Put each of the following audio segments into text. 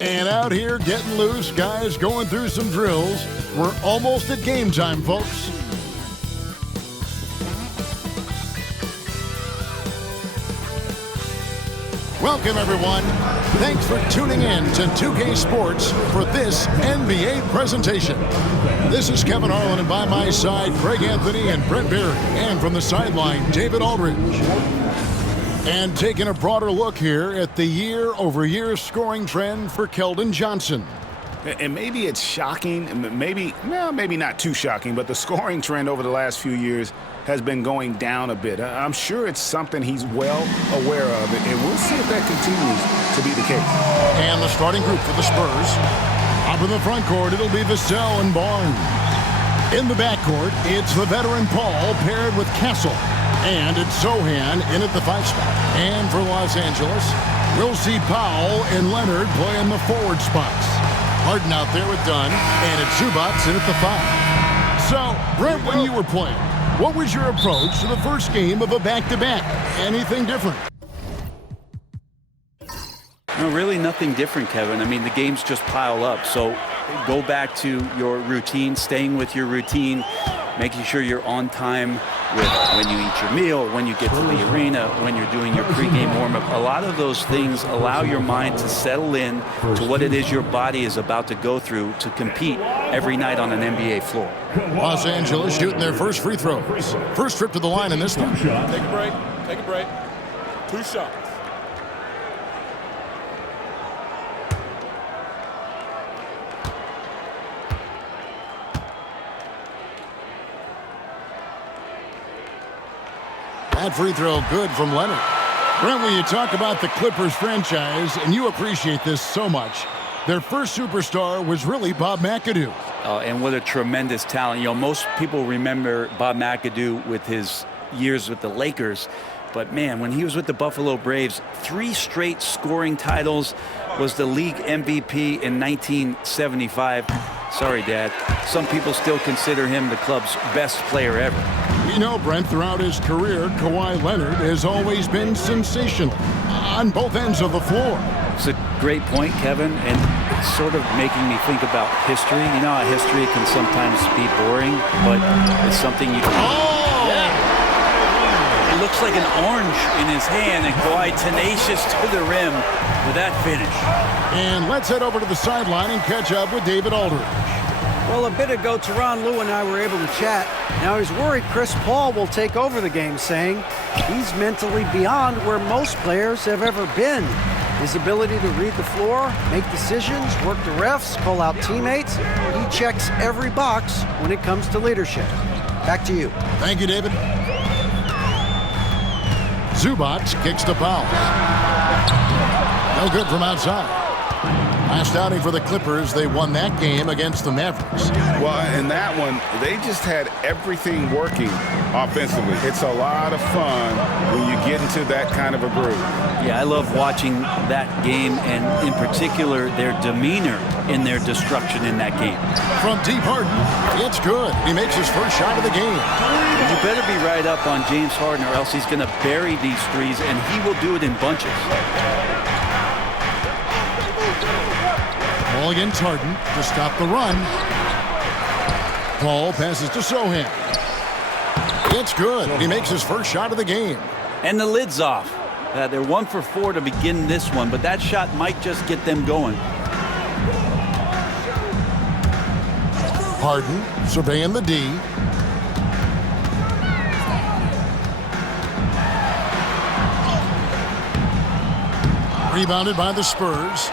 And out here getting loose, guys going through some drills. We're almost at game time, folks. Welcome, everyone. Thanks for tuning in to 2K Sports for this NBA presentation. This is Kevin Harlan, and by my side, Greg Anthony and Brent Berry. And from the sideline, David Aldridge. And taking a broader look here at the year-over-year scoring trend for Keldon Johnson. And maybe it's shocking, maybe not too shocking, but the scoring trend over the last few years has been going down a bit. I'm sure it's something he's well aware of, and we'll see if that continues to be the case. And the starting group for the Spurs. Up in the front court, it'll be Vassell and Barnes. In the backcourt, it's the veteran Paul paired with Castle. And it's Sochan in at the 5 spot. And for Los Angeles, we'll see Powell and Leonard play in the forward spots. Harden out there with Dunn, and it's Zubac in at the 5. So, Brent, when you were playing, what was your approach to the first game of a back-to-back? Anything different? No, really nothing different, Kevin. I mean, the games just pile up. So go back to your routine, staying with your routine, making sure you're on time with when you eat your meal, when you get to the arena, when you're doing your pregame warm-up. A lot of those things allow your mind to settle in to what it is your body is about to go through to compete every night on an NBA floor. Los Angeles shooting their first free throws. First trip to the line in this one. Take a break. Take a break. 2 shots. That free throw good from Leonard. Brent, when you talk about the Clippers franchise, and you appreciate this so much, their first superstar was really Bob McAdoo. And what a tremendous talent. You know, most people remember Bob McAdoo with his years with the Lakers. But, man, when he was with the Buffalo Braves, 3 straight scoring titles, was the league MVP in 1975. Sorry, Dad. Some people still consider him the club's best player ever. You know, Brent, throughout his career, Kawhi Leonard has always been sensational on both ends of the floor. It's a great point, Kevin, and it's sort of making me think about history. You know how history can sometimes be boring, but it's something you... Oh! Yeah. It looks like an orange in his hand, and Kawhi tenacious to the rim with that finish. And let's head over to the sideline and catch up with David Aldridge. Well, a bit ago, Tyronn Lue and I were able to chat. Now he's worried Chris Paul will take over the game, saying he's mentally beyond where most players have ever been. His ability to read the floor, make decisions, work the refs, call out teammates, he checks every box when it comes to leadership. Back to you. Thank you, David. Zubac kicks to Powell. No good from outside. Last outing for the Clippers, they won that game against the Mavericks. Well, in that one, they just had everything working offensively. It's a lot of fun when you get into that kind of a groove. Yeah, I love watching that game, and in particular, their demeanor in their destruction in that game. From deep Harden, it's good. He makes his first shot of the game. You better be right up on James Harden, or else he's going to bury these threes, and he will do it in bunches. Ball against Harden to stop the run. Paul passes to Sochan. It's good. He makes his first shot of the game. And the lid's off. They're 1 for 4 to begin this one, but that shot might just get them going. Harden surveying the D. Rebounded by the Spurs.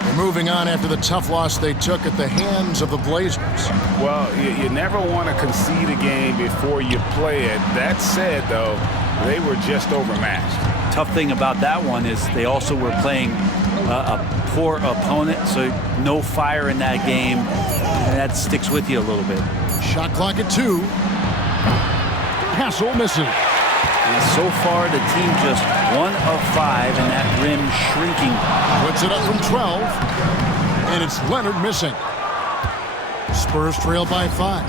They're moving on after the tough loss they took at the hands of the Blazers. Well, you never want to concede a game before you play it. That said, though, they were just overmatched. Tough thing about that one is they also were playing a poor opponent, so no fire in that game, and that sticks with you a little bit. Shot clock at 2. Castle missing. And so far, the team just 1 of 5, and that rim shrinking. Puts it up from 12, and it's Leonard missing. Spurs trail by 5.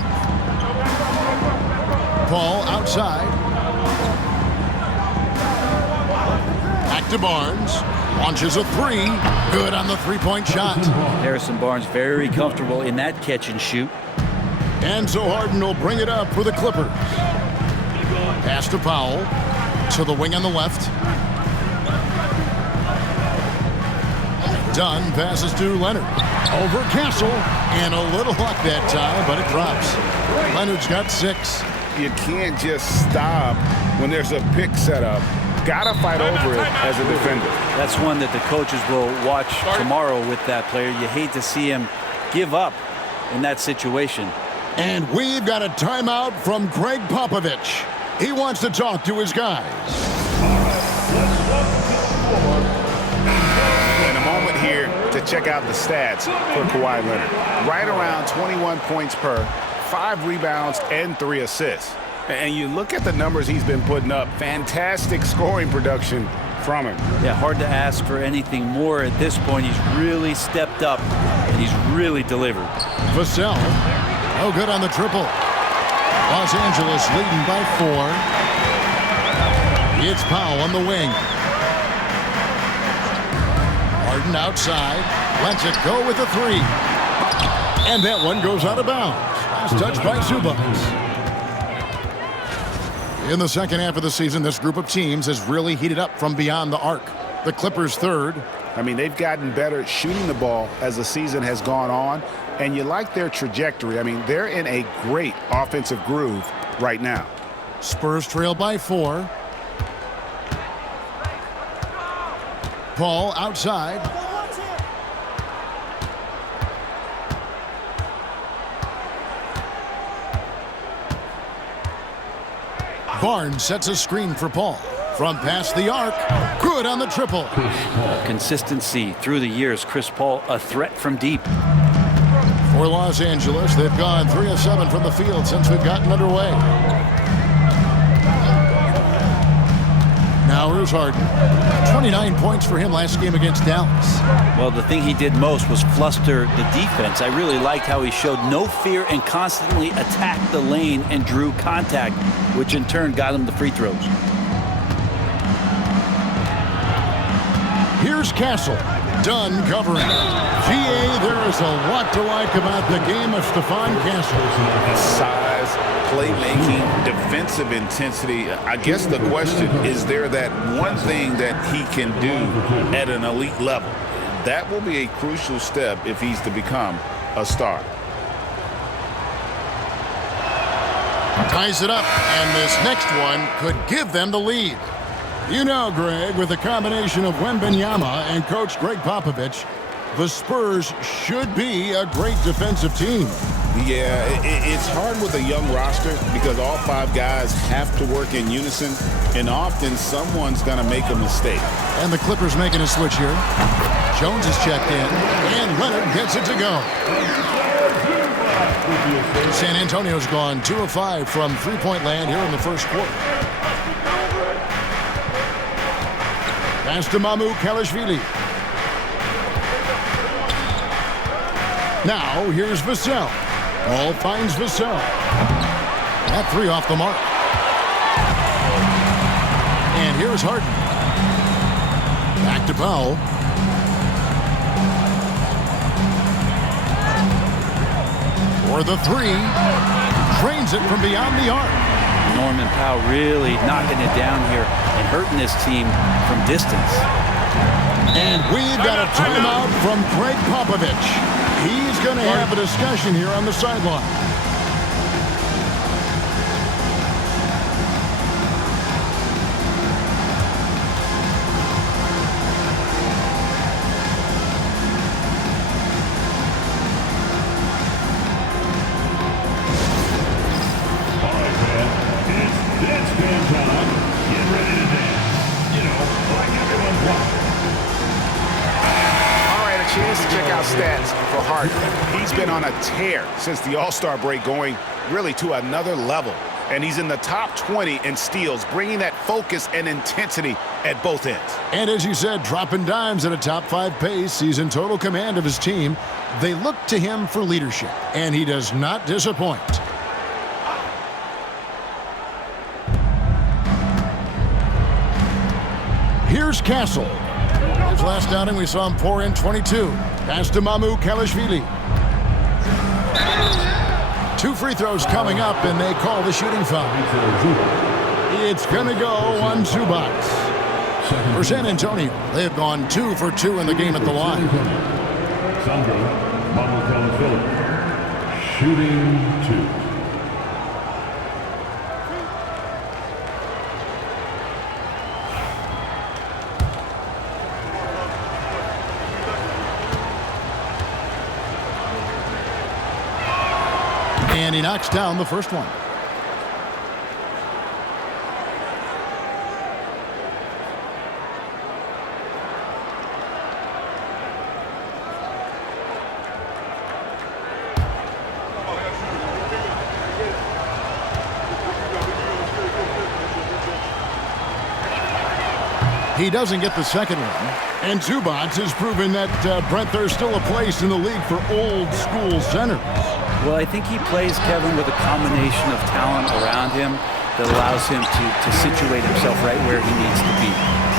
Paul outside. Back to Barnes. Launches a three. Good on the three-point shot. Harrison Barnes very comfortable in that catch and shoot. And so Harden will bring it up for the Clippers. Pass to Powell. To the wing on the left. Dunn passes to Leonard. Over Castle. And a little luck that time, but it drops. Leonard's got 6. You can't just stop when there's a pick set up. Gotta fight over it as a defender. That's one that the coaches will watch tomorrow with that player. You hate to see him give up in that situation. And we've got a timeout from Greg Popovich. He wants to talk to his guys. And a moment here to check out the stats for Kawhi Leonard. Right around 21 points per, 5 rebounds, and 3 assists. And you look at the numbers he's been putting up. Fantastic scoring production from him. Yeah, hard to ask for anything more at this point. He's really stepped up, and he's really delivered. Vassell, no good on the triple. Los Angeles leading by 4. It's Powell on the wing. Harden outside. Lets it go with a 3. And that one goes out of bounds. Last touch by Zubac. In the second half of the season, this group of teams has really heated up from beyond the arc. The Clippers third. I mean, they've gotten better at shooting the ball as the season has gone on, and you like their trajectory. I mean, they're in a great offensive groove right now. Spurs trail by 4. Paul outside. Barnes sets a screen for Paul. From past the arc, good on the triple. Consistency through the years. Chris Paul, a threat from deep. For Los Angeles, they've gone 3 of 7 from the field since we've gotten underway. Now here's Harden. 29 points for him last game against Dallas. Well, the thing he did most was fluster the defense. I really liked how he showed no fear and constantly attacked the lane and drew contact, which in turn got him the free throws. Here's Castle. Dunn covering. GA, there is a lot to like about the game of Stephon Castle. Size, playmaking, defensive intensity. I guess the question is there that one thing that he can do at an elite level? That will be a crucial step if he's to become a star. Ties it up, and this next one could give them the lead. You know, Greg, with the combination of Wembanyama and Coach Greg Popovich, the Spurs should be a great defensive team. Yeah, it's hard with a young roster because all 5 guys have to work in unison, and often someone's going to make a mistake. And the Clippers making a switch here. Jones is checked in, and Leonard gets it to go. San Antonio's gone 2 of 5 from three-point land here in the first quarter. Pass to Mamoukelashvili. Now here's Vassell. Ball finds Vassell. That 3 off the mark. And here's Harden. Back to Powell. For the 3. Drains it from beyond the arc. Norman Powell really knocking it down here and hurting this team from distance. And we've got a timeout from Greg Popovich. He's going to have a discussion here on the sideline. Stats for Harden. He's been on a tear since the All-Star break, going really to another level. And he's in the top 20 in steals, bringing that focus and intensity at both ends. And as you said, dropping dimes at a top 5 pace. He's in total command of his team. They look to him for leadership, and he does not disappoint. Here's Castle. His last outing, we saw him pour in 22. Pass to Mamukelashvili. 2 free throws coming up, and they call the shooting foul. It's going to go on Zubac. For San Antonio, they have gone 2 for 2 in the game at the line. Sandro Mamukelashvili, shooting 2. And he knocks down the first one. He doesn't get the second one. And Zubac has proven that, Brent, there's still a place in the league for old school centers. Well, I think he plays, Kevin, with a combination of talent around him that allows him to situate himself right where he needs to be.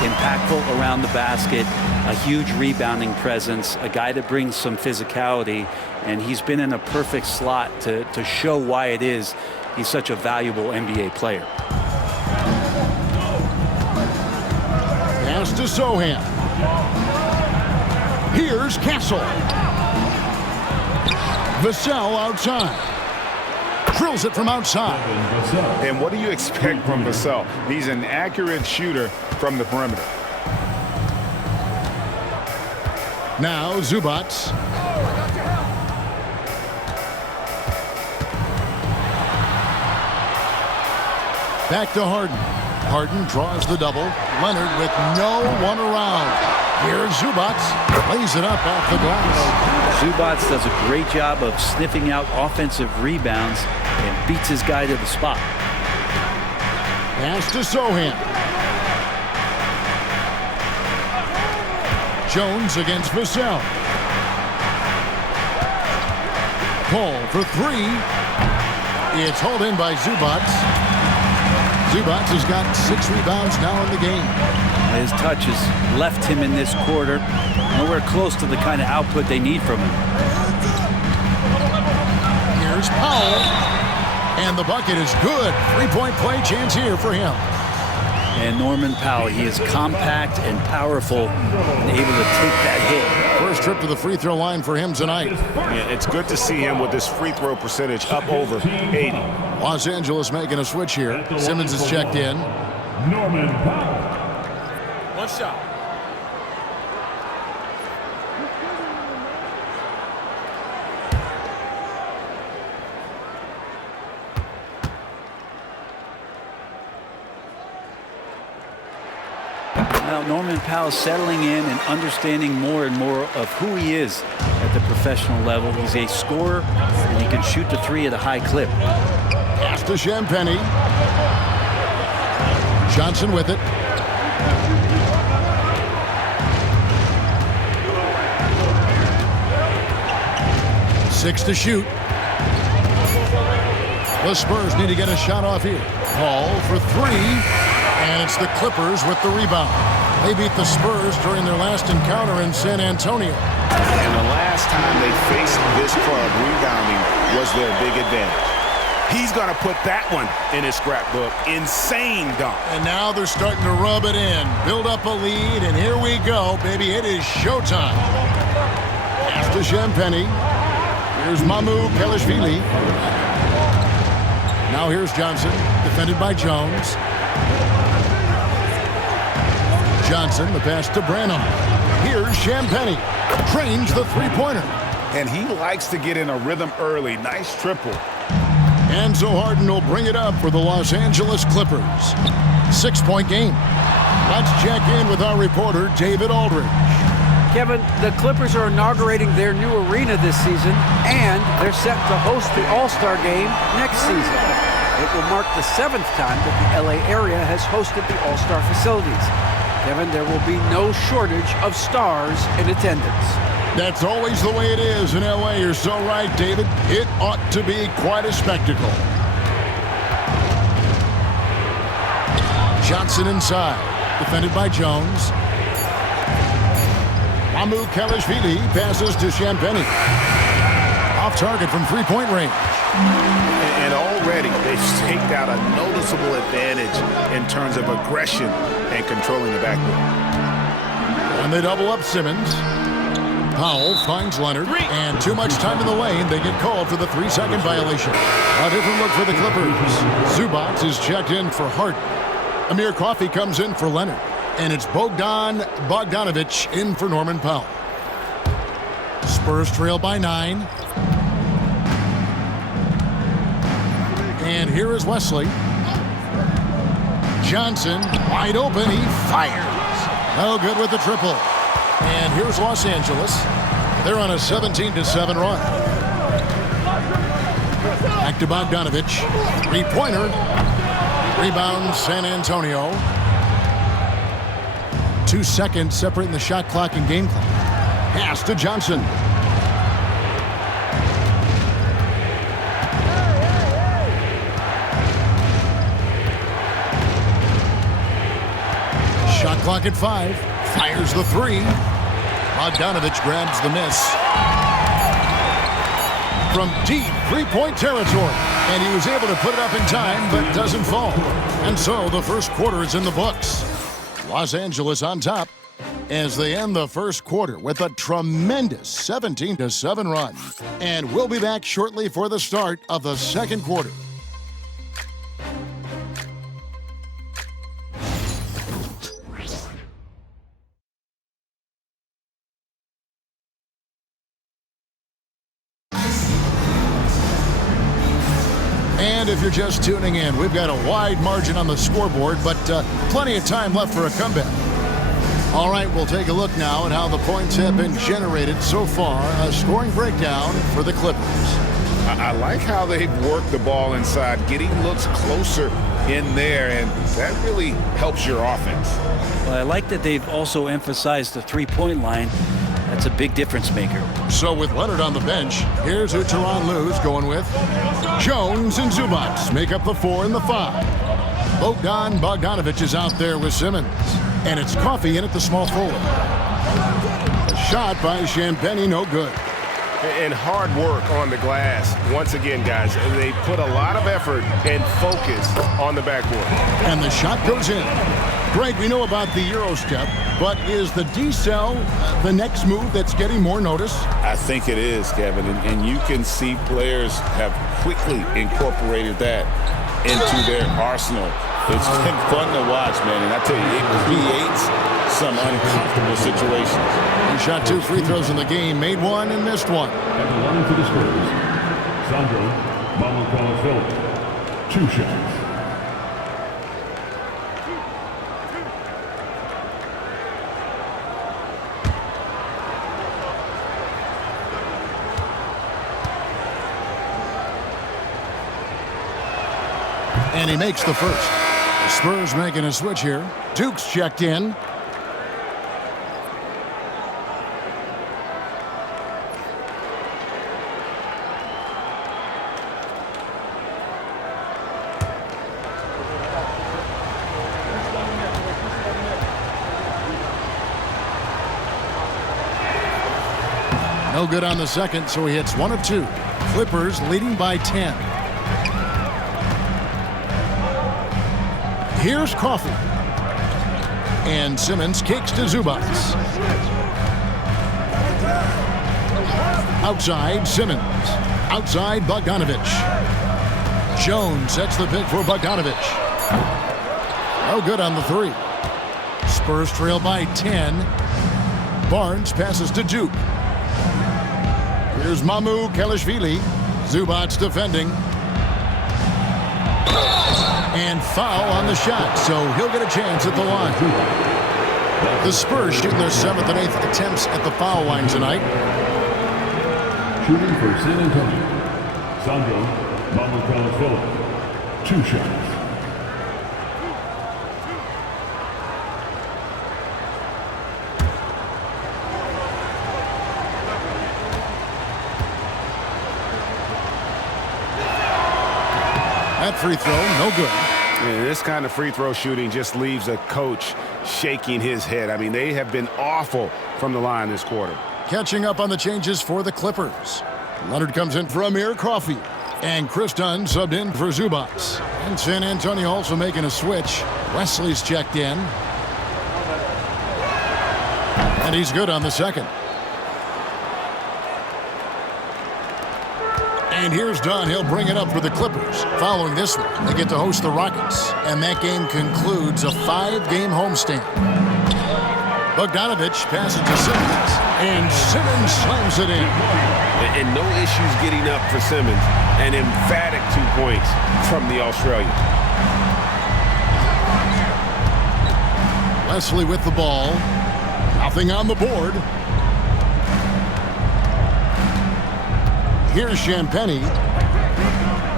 Impactful around the basket, a huge rebounding presence, a guy that brings some physicality, and he's been in a perfect slot to show why it is he's such a valuable NBA player. Pass to Sohan. Here's Castle. Vassell outside. Drills it from outside. And what do you expect from Vassell? He's an accurate shooter from the perimeter. Now Zubac. Back to Harden. Harden draws the double. Leonard with no one around. Here's Zubac. Lays it up off the glass. Zubac does a great job of sniffing out offensive rebounds and beats his guy to the spot. Pass to Sohan. Jones against Vassell. Paul for 3. It's hauled in by Zubac. Zubac has got 6 rebounds now in the game. His touch has left him in this quarter nowhere close to the kind of output they need from him. Here's Powell. And the bucket is good. 3-point play chance here for him. And Norman Powell, he is compact and powerful and able to take that hit. First trip to the free throw line for him tonight. Yeah, it's good to see him with this free throw percentage up over 80. Los Angeles making a switch here. Simmons is checked in. Norman Powell. One shot. Now Norman Powell settling in and understanding more and more of who he is at the professional level. He's a scorer, and he can shoot the 3 at a high clip. Pass to Champagnie. Johnson with it. Six to shoot. The Spurs need to get a shot off here. Paul for 3. And it's the Clippers with the rebound. They beat the Spurs during their last encounter in San Antonio. And the last time they faced this club, rebounding was their big advantage. He's going to put that one in his scrapbook. Insane dunk. And now they're starting to rub it in. Build up a lead, and here we go, baby. It is showtime. Pass to Champagnie. Here's Mamukelashvili. Now here's Johnson, defended by Jones. Johnson, the pass to Branham. Here's Champagnie. Trains the three-pointer. And he likes to get in a rhythm early. Nice triple. And so Harden will bring it up for the Los Angeles Clippers. 6-point game. Let's check in with our reporter, David Aldridge. Kevin, the Clippers are inaugurating their new arena this season, and they're set to host the All-Star Game next season. It will mark the 7th time that the LA area has hosted the All-Star facilities. Kevin, there will be no shortage of stars in attendance. That's always the way it is in LA. You're so right, David. It ought to be quite a spectacle. Johnson inside, defended by Jones. Mamu Kelishvili passes to Champagny. Off target from three-point range. And already they've staked out a noticeable advantage in terms of aggression and controlling the backcourt. And they double up Simmons. Powell finds Leonard, and too much time in the lane. They get called for the 3-second violation. A different look for the Clippers. Zubac is checked in for Hart. Amir Coffey comes in for Leonard. And it's Bogdan Bogdanovic in for Norman Powell. Spurs trail by 9. And here is Wesley. Johnson, wide open, he fires. No good with the triple. And here's Los Angeles. They're on a 17-7 run. Back to Bogdanovic. Three-pointer. Rebound, San Antonio. 2 seconds separating the shot clock and game clock. Pass to Johnson. Shot clock at 5. Fires the 3. Bogdanovic grabs the miss. From deep three-point territory. And he was able to put it up in time, but doesn't fall. And so the first quarter is in the books. Los Angeles on top as they end the first quarter with a tremendous 17-7 run. And we'll be back shortly for the start of the second quarter. And if you're just tuning in, we've got a wide margin on the scoreboard, but plenty of time left for a comeback. All right, we'll take a look now at how the points have been generated so far. A scoring breakdown for the Clippers. I like how they've worked the ball inside, getting looks closer in there, and that really helps your offense. Well, I like that they've also emphasized the three-point line. That's a big difference maker. So with Leonard on the bench, here's who Tyronn Lue's going with. Jones and Zubac make up the 4 and the 5. Bogdan Bogdanovic is out there with Simmons. And it's Coffey in at the small forward. A shot by Champagny, no good. And hard work on the glass. Once again, guys, they put a lot of effort and focus on the backboard. And the shot goes in. Greg, we know about the Euro step, but is the D-cell the next move that's getting more notice? I think it is, Kevin, and you can see players have quickly incorporated that into their arsenal. It's been fun to watch, man, and I tell you, it creates some uncomfortable situations. He shot 2 free throws in the game, made 1 and missed 1. At the line for the Spurs, Sandro Mamakon-Phillips. 2 shots. And he makes the first. The Spurs making a switch here. Duke's checked in. No good on the second, so he hits 1 of 2. Clippers leading by 10. Here's Coffey. And Simmons kicks to Zubac. Outside, Simmons. Outside, Bogdanovic. Jones sets the pick for Bogdanovic. No good on the 3. Spurs trail by 10. Barnes passes to Duke. Here's Mamu Kelishvili. Zubac defending. And foul on the shot, so he'll get a chance at the line. The Spurs shooting their 7th and 8th attempts at the foul line tonight. Shooting for San Antonio, Sandro Mamakon-Phillips. 2 shots. That free throw, no good. And this kind of free throw shooting just leaves a coach shaking his head. I mean, they have been awful from the line this quarter. Catching up on the changes for the Clippers. Leonard comes in for Amir Coffey. And Chris Dunn subbed in for Zubats. And San Antonio also making a switch. Wesley's checked in. And he's good on the second. And here's Dunn. He'll bring it up for the Clippers. Following this one, they get to host the Rockets. And that game concludes a 5-game homestand. Bogdanovich passes to Simmons. And Simmons slams it in. And no issues getting up for Simmons. An emphatic 2 points from the Australian. Wesley with the ball. Nothing on the board. Here's Champagnie.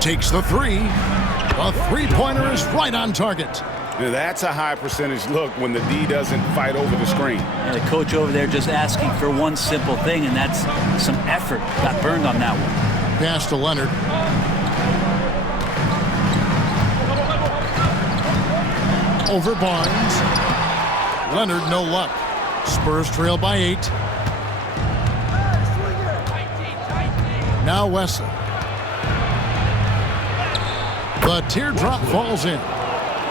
Takes the three. A three-pointer is right on target. Now, that's a high percentage look when the D doesn't fight over the screen. And the coach over there just asking for one simple thing, and that's some effort. Got burned on that one. Pass to Leonard. Over Barnes. Leonard, no luck. Spurs trail by 8. Now Wesley. The teardrop falls in.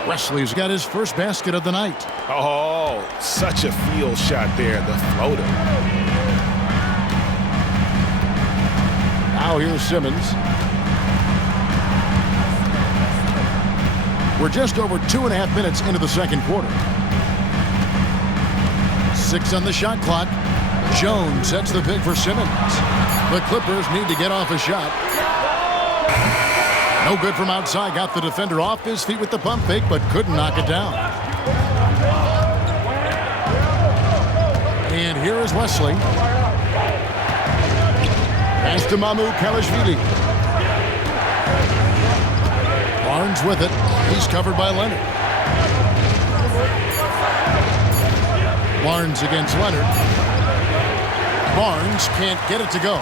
Wesley's got his first basket of the night. Oh, such a field shot there, the floater. Now here's Simmons. We're just over 2.5 minutes into the second quarter. 6 on the shot clock. Jones sets the pick for Simmons. The Clippers need to get off a shot. No good from outside. Got the defender off his feet with the pump fake, but couldn't knock it down. And here is Wesley. Pass to Mamu Kalashvili. Barnes with it. He's covered by Leonard. Barnes against Leonard. Barnes can't get it to go.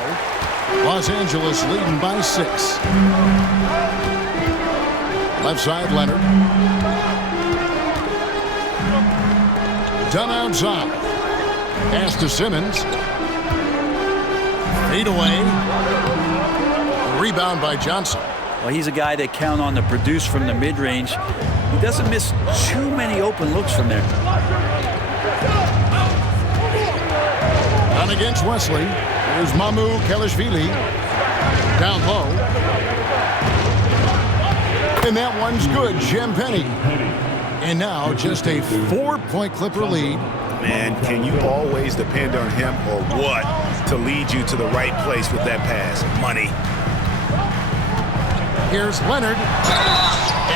Los Angeles leading by 6. Left side, Leonard. Dunn outside. Pass to Simmons. Fade away. Rebound by Johnson. Well, he's a guy they count on to produce from the mid-range. He doesn't miss too many open looks from there. Dunn against Wesley. Here's Mamu Kalashvili. Down low. And that one's good. Champagnie. And now just a 4-point Clipper lead. Man, can you always depend on him or what to lead you to the right place with that pass? Money. Here's Leonard.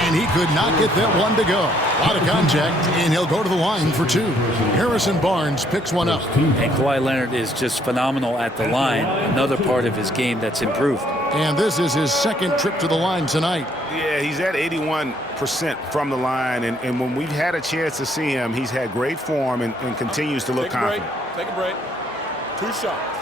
And he could not get that one to go. A lot of contact, and he'll go to the line for 2. Harrison Barnes picks one up. And Kawhi Leonard is just phenomenal at the line. Another part of his game that's improved. And this is his second trip to the line tonight. Yeah, he's at 81% from the line, and when we've had a chance to see him, he's had great form and continues to look confident. Take a break. 2 shots.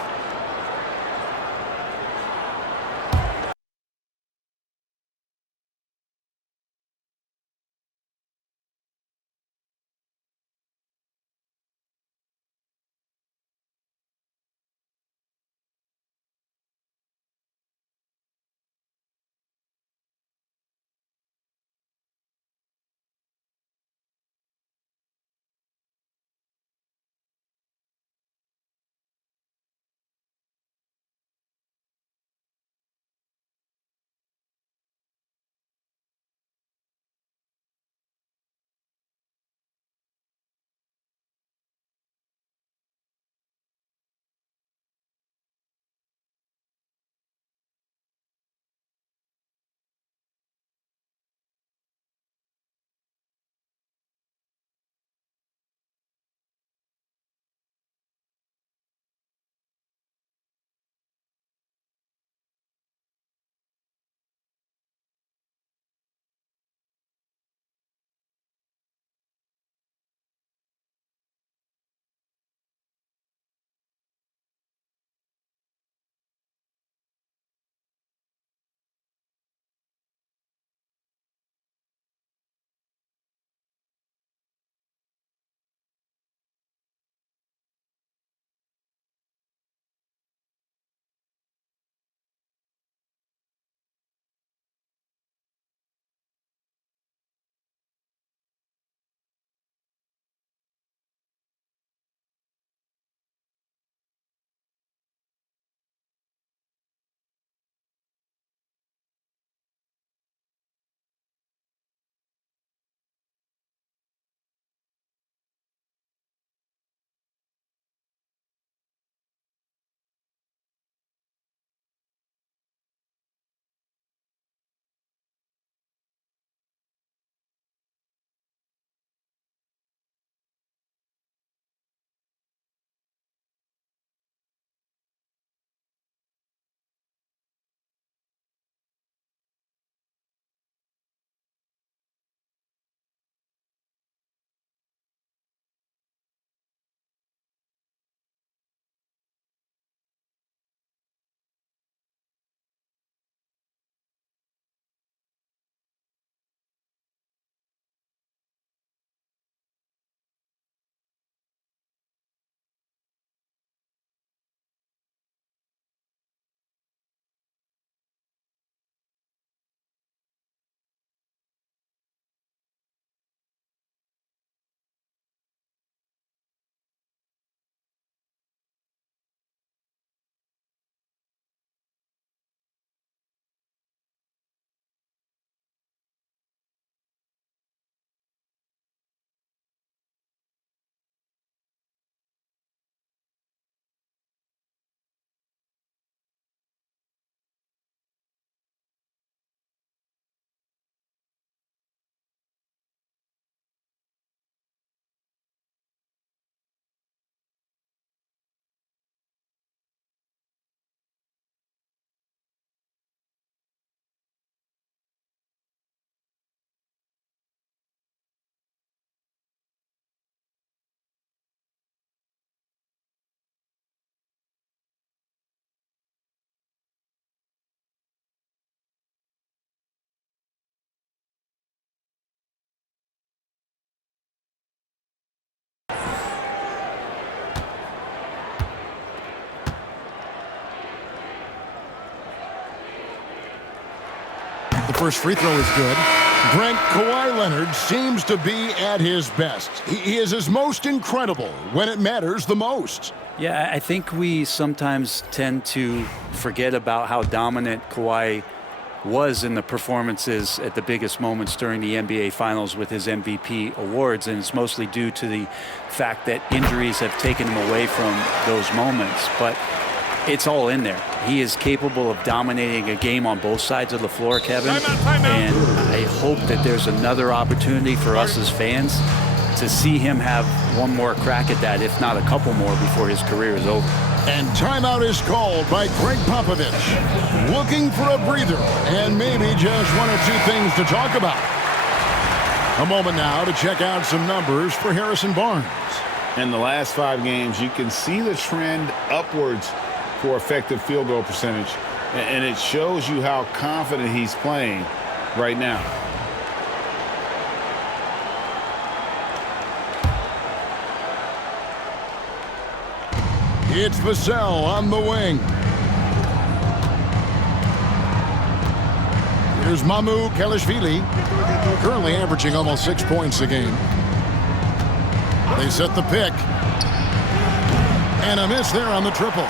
first free throw is good. Brent, Kawhi Leonard seems to be at his best. He is his most incredible when it matters the most. Yeah, I think we sometimes tend to forget about how dominant Kawhi was in the performances at the biggest moments during the NBA Finals with his MVP awards, and it's mostly due to the fact that injuries have taken him away from those moments. But it's all in there. He is capable of dominating a game on both sides of the floor, Kevin. And I hope that there's another opportunity for us as fans to see him have one more crack at that, if not a couple more, before his career is over. And timeout is called by Greg Popovich. Looking for a breather and maybe just one or two things to talk about. A moment now to check out some numbers for Harrison Barnes. In the last 5 games, you can see the trend upwards for effective field goal percentage, and it shows you how confident he's playing right now. It's Vassell on the wing. Here's Mamu Kelishvili, currently averaging almost 6 points a game. They set the pick. And a miss there on the triple.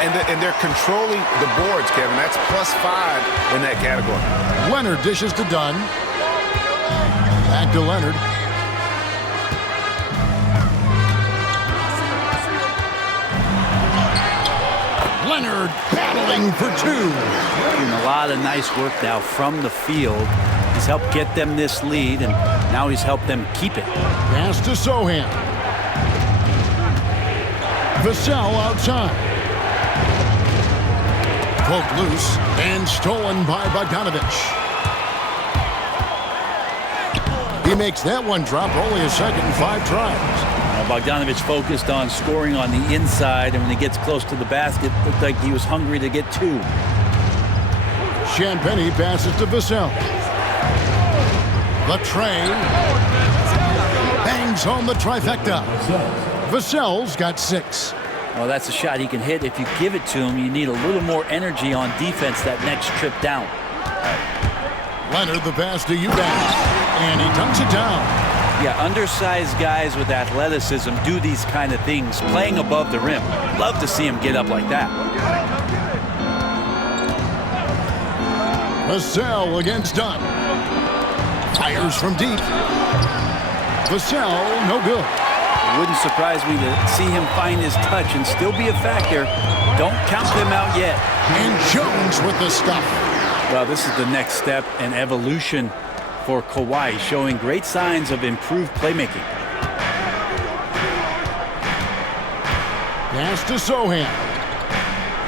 And they're controlling the boards, Kevin. That's +5 in that category. Leonard dishes to Dunn. Back to Leonard. Leonard battling for 2. Doing a lot of nice work now from the field. He's helped get them this lead, and now he's helped them keep it. Pass to Sohan. Vassell outside. Poked loose and stolen by Bogdanovich. He makes that one drop, only a second in 5 tries. Bogdanovich focused on scoring on the inside, and when he gets close to the basket, looked like he was hungry to get 2. Champagnie passes to Vassell. Latray bangs home the trifecta. Vassell's got 6. Well, that's a shot he can hit. If you give it to him, you need a little more energy on defense that next trip down. Leonard the pass to Eubanks, and he dunks it down. Yeah, undersized guys with athleticism do these kind of things, playing above the rim. Love to see him get up like that. Vassell against Dunn. Fires from deep. Vassell, no good. It wouldn't surprise me to see him find his touch and still be a factor. Don't count them out yet. And Jones with the stuff. Well, this is the next step in evolution for Kawhi, showing great signs of improved playmaking. Pass to Sohan.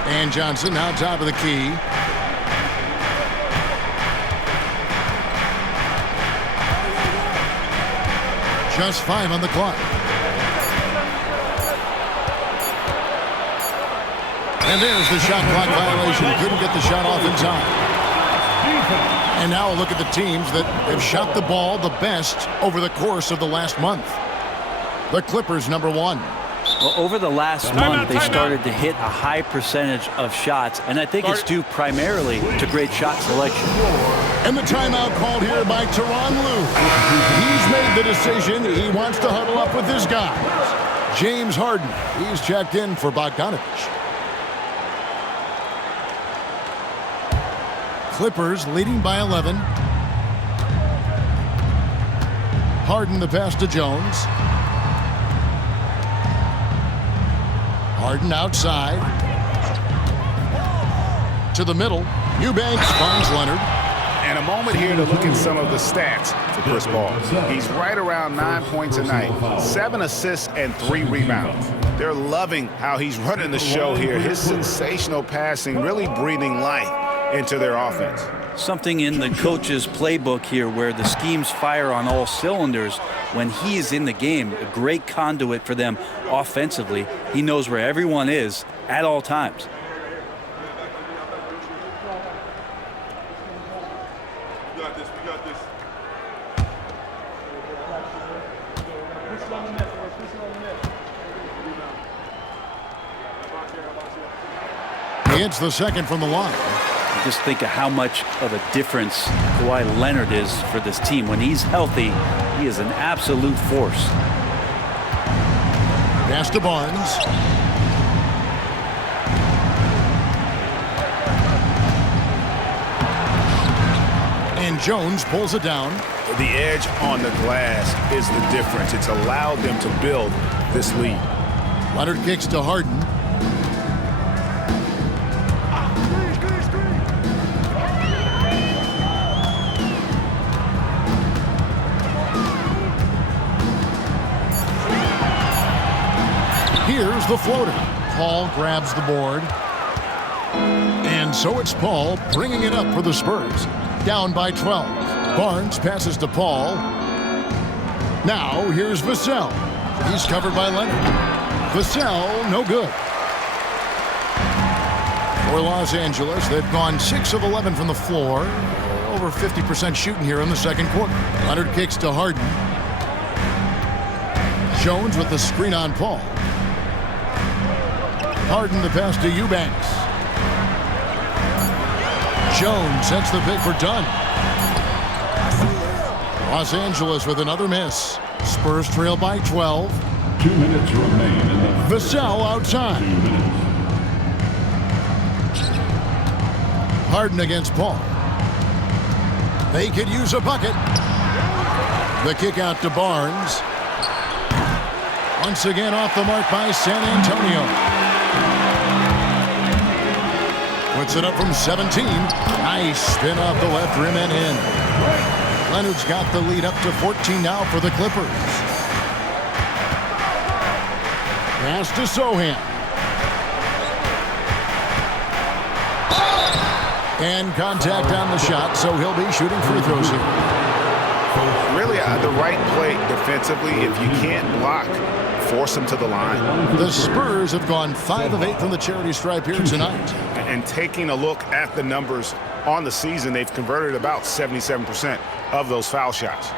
And Johnson now top of the key. Just 5 on the clock. And there's the shot clock violation. Couldn't get the shot off in time. And now a look at the teams that have shot the ball the best over the course of the last month. The Clippers, number 1. Well, over the last month, they started to hit a high percentage of shots, and I think it's due primarily to great shot selection. And the timeout called here by Tyronn Lue. He's made the decision. He wants to huddle up with his guys. James Harden, he's checked in for Bogdanovich. Clippers leading by 11. Harden the pass to Jones. Harden outside. To the middle. Eubanks finds Leonard. And a moment here to look at some of the stats for Chris Paul. He's right around 9 points a night, 7 assists and 3 rebounds. They're loving how he's running the show here. His sensational passing really breathing life into their offense. Something in the coach's playbook here where the schemes fire on all cylinders when he is in the game. A great conduit for them offensively. He knows where everyone is at all times. We got this. He hits the second from the line. Just think of how much of a difference Kawhi Leonard is for this team. When he's healthy, he is an absolute force. Pass to Barnes. And Jones pulls it down. The edge on the glass is the difference. It's allowed them to build this lead. Leonard kicks to Harden. Here's the floater. Paul grabs the board. And so it's Paul bringing it up for the Spurs. Down by 12. Barnes passes to Paul. Now here's Vassell. He's covered by Leonard. Vassell, no good. For Los Angeles, they've gone 6 of 11 from the floor. Over 50% shooting here in the second quarter. Leonard kicks to Harden. Jones with the screen on Paul. Harden the pass to Eubanks. Jones sets the pick for Dunn. Los Angeles with another miss. Spurs trail by 12. 2 minutes remain in the Vassell outside. 2 minutes. Harden against Paul. They could use a bucket. The kick out to Barnes. Once again off the mark by San Antonio. Puts it up from 17. Nice spin off the left rim and in. Leonard's got the lead up to 14 now for the Clippers. Pass to Sohan. And contact on the shot, so he'll be shooting free throws here. Really, the right play defensively. If you can't block, force them to the line. The Spurs have gone 5 of 8 from the charity stripe here tonight. And taking a look at the numbers on the season, they've converted about 77% of those foul shots.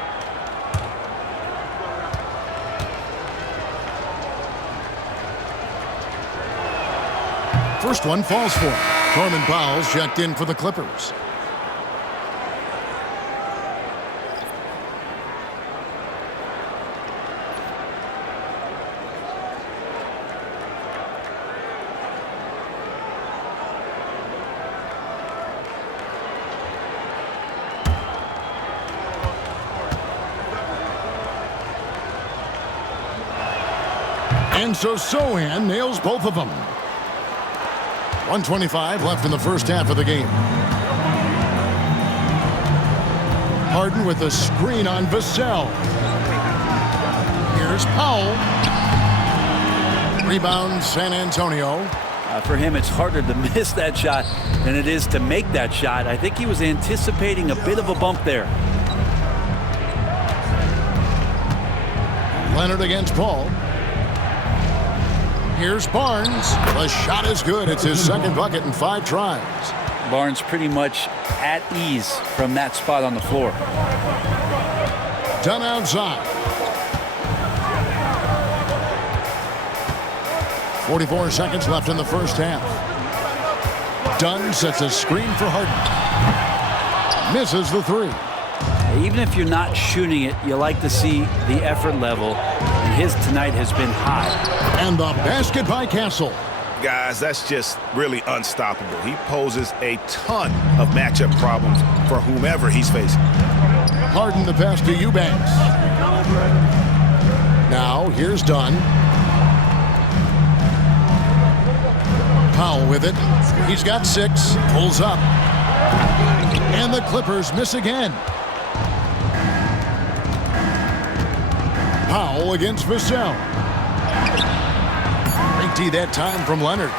First one falls for him. Norman Powell's checked in for the Clippers. And so Sohan nails both of them. 1:25 left in the first half of the game. Harden with a screen on Vassell. Here's Powell. Rebound San Antonio. For him, it's harder to miss that shot than it is to make that shot. I think he was anticipating a bit of a bump there. Leonard against Paul. Here's Barnes. The shot is good. It's his second bucket in 5 tries. Barnes pretty much at ease from that spot on the floor. Dunn outside. 44 seconds left in the first half. Dunn sets a screen for Harden. Misses the 3. Even if you're not shooting it, you like to see the effort level. And his tonight has been high. And the basket by Castle. Guys, that's just really unstoppable. He poses a ton of matchup problems for whomever he's facing. Harden the pass to Eubanks. Now here's Dunn. Powell with it. He's got 6. Pulls up. And the Clippers miss again. Powell against Vassell. Big D that time from Leonard.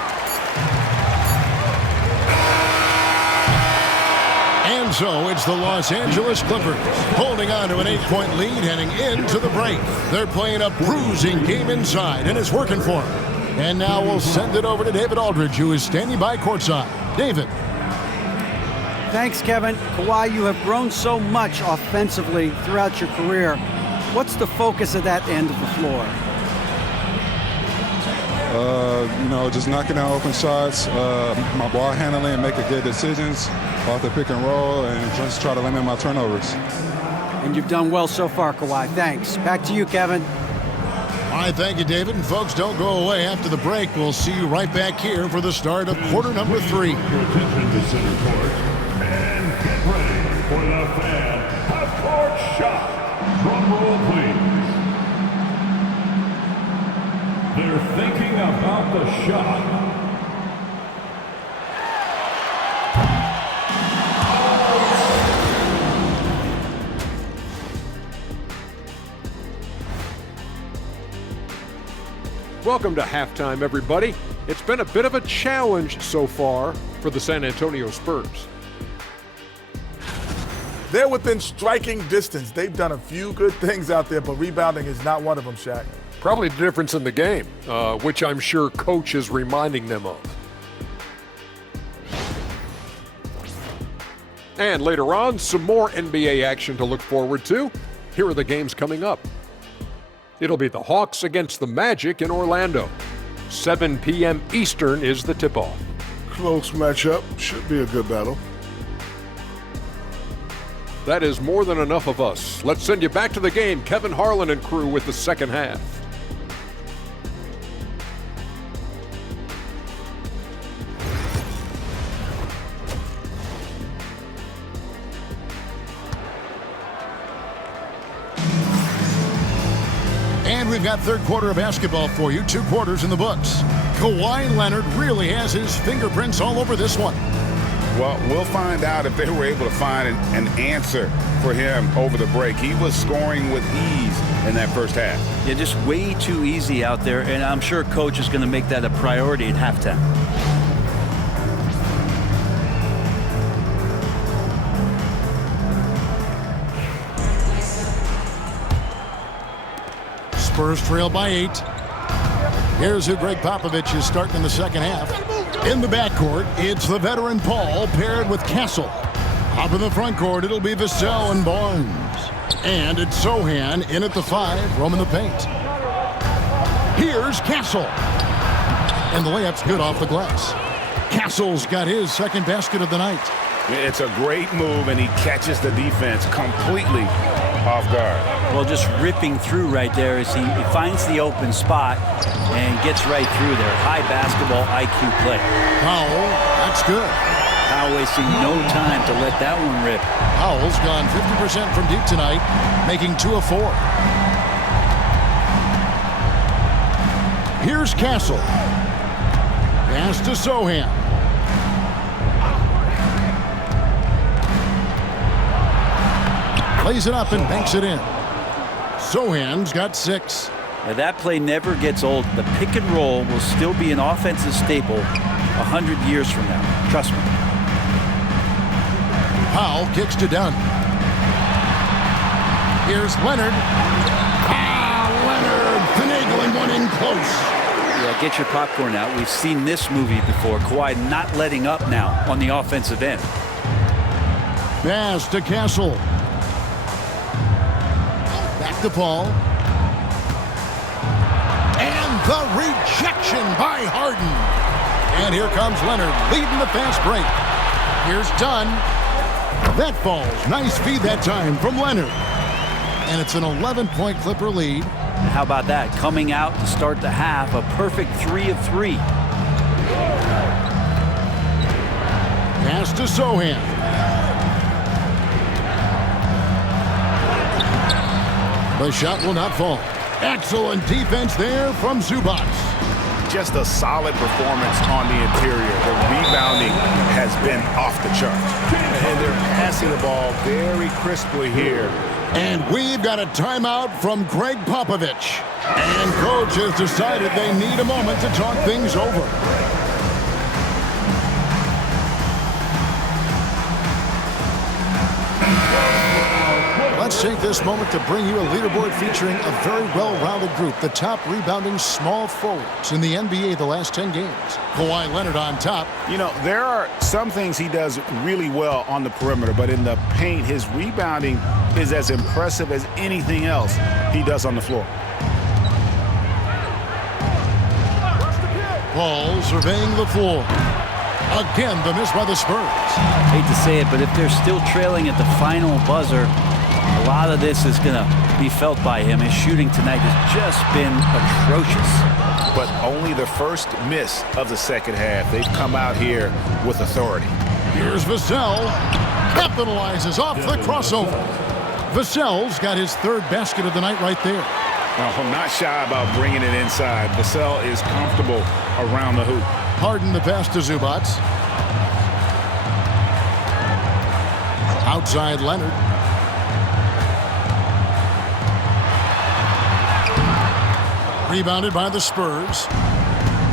And so it's the Los Angeles Clippers holding on to an 8-point lead heading into the break. They're playing a bruising game inside, and it's working for them. And now we'll send it over to David Aldridge, who is standing by courtside. David. Thanks, Kevin. Kawhi, you have grown so much offensively throughout your career. What's the focus of that end of the floor? Just knocking down open shots, my ball handling, and making good decisions off the pick and roll, and just try to limit my turnovers. And you've done well so far, Kawhi. Thanks. Back to you, Kevin. All right, thank you, David. And folks, don't go away. After the break, we'll see you right back here for the start of quarter number 3. Your attention to center court. And get ready for the fan half-court shot. Drum roll, please. They're thinking about the shot. Welcome to halftime, everybody. It's been a bit of a challenge so far for the San Antonio Spurs. They're within striking distance. They've done a few good things out there, but rebounding is not one of them, Shaq. Probably the difference in the game, which I'm sure Coach is reminding them of. And later on, some more NBA action to look forward to. Here are the games coming up. It'll be the Hawks against the Magic in Orlando. 7 p.m. Eastern is the tip-off. Close matchup. Should be a good battle. That is more than enough of us. Let's send you back to the game. Kevin Harlan and crew with the second half. And we've got third quarter of basketball for you. 2 quarters in the books. Kawhi Leonard really has his fingerprints all over this one. Well, we'll find out if they were able to find an answer for him over the break. He was scoring with ease in that first half. Yeah, just way too easy out there, and I'm sure Coach is going to make that a priority at halftime. Spurs trail by 8. Here's who Greg Popovich is starting in the second half. In the backcourt, it's the veteran Paul paired with Castle. Up in the front court, it'll be Vassell and Barnes. And it's Sohan in at the 5, roaming the paint. Here's Castle. And the layup's good off the glass. Castle's got his second basket of the night. It's a great move, and he catches the defense completely off guard. Well, just ripping through right there as he finds the open spot and gets right through there. High basketball IQ play. Powell, that's good. Powell wasting no time to let that one rip. Powell's gone 50% from deep tonight, making 2 of 4. Here's Castle. Pass to Sohan. Lays it up and banks it in. Sohan's got 6. Now that play never gets old. The pick and roll will still be an offensive staple 100 years from now. Trust me. Powell kicks to Dunn. Here's Leonard. Leonard finagling one in close. Yeah, get your popcorn out. We've seen this movie before. Kawhi not letting up now on the offensive end. Pass to Castle. Back to Paul. And the rejection by Harden. And here comes Leonard leading the fast break. Here's Dunn. That falls. Nice feed that time from Leonard. And it's an 11-point Clipper lead. How about that? Coming out to start the half, a perfect 3 of 3. Pass to Sohan. The shot will not fall. Excellent defense there from Zubac. Just a solid performance on the interior. The rebounding has been off the charts. And they're passing the ball very crisply here. And we've got a timeout from Greg Popovich. And Coach has decided they need a moment to talk things over. Let's take this moment to bring you a leaderboard featuring a very well-rounded group, the top rebounding small forwards in the NBA the last 10 games. Kawhi Leonard on top. You know, there are some things he does really well on the perimeter, but in the paint, his rebounding is as impressive as anything else he does on the floor. Paul surveying the floor. Again, the miss by the Spurs. Hate to say it, but if they're still trailing at the final buzzer, a lot of this is going to be felt by him. His shooting tonight has just been atrocious. But only the first miss of the second half. They've come out here with authority. Here's Vassell. Capitalizes off the crossover. Vassell's got his third basket of the night right there. I'm not shy about bringing it inside. Vassell is comfortable around the hoop. Harden the pass to Zubac. Outside Leonard. Rebounded by the Spurs.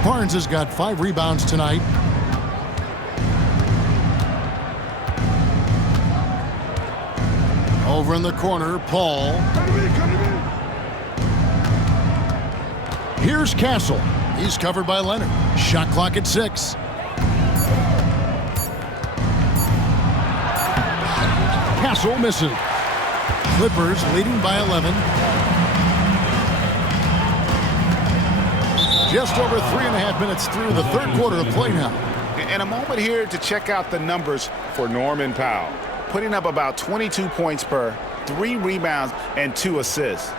Barnes has got 5 rebounds tonight. Over in the corner, Paul. Here's Castle. He's covered by Leonard. Shot clock at 6. Castle misses. Clippers leading by 11. Just over 3.5 minutes through the third quarter of play now. And a moment here to check out the numbers for Norman Powell. Putting up about 22 points per, 3 rebounds, and 2 assists.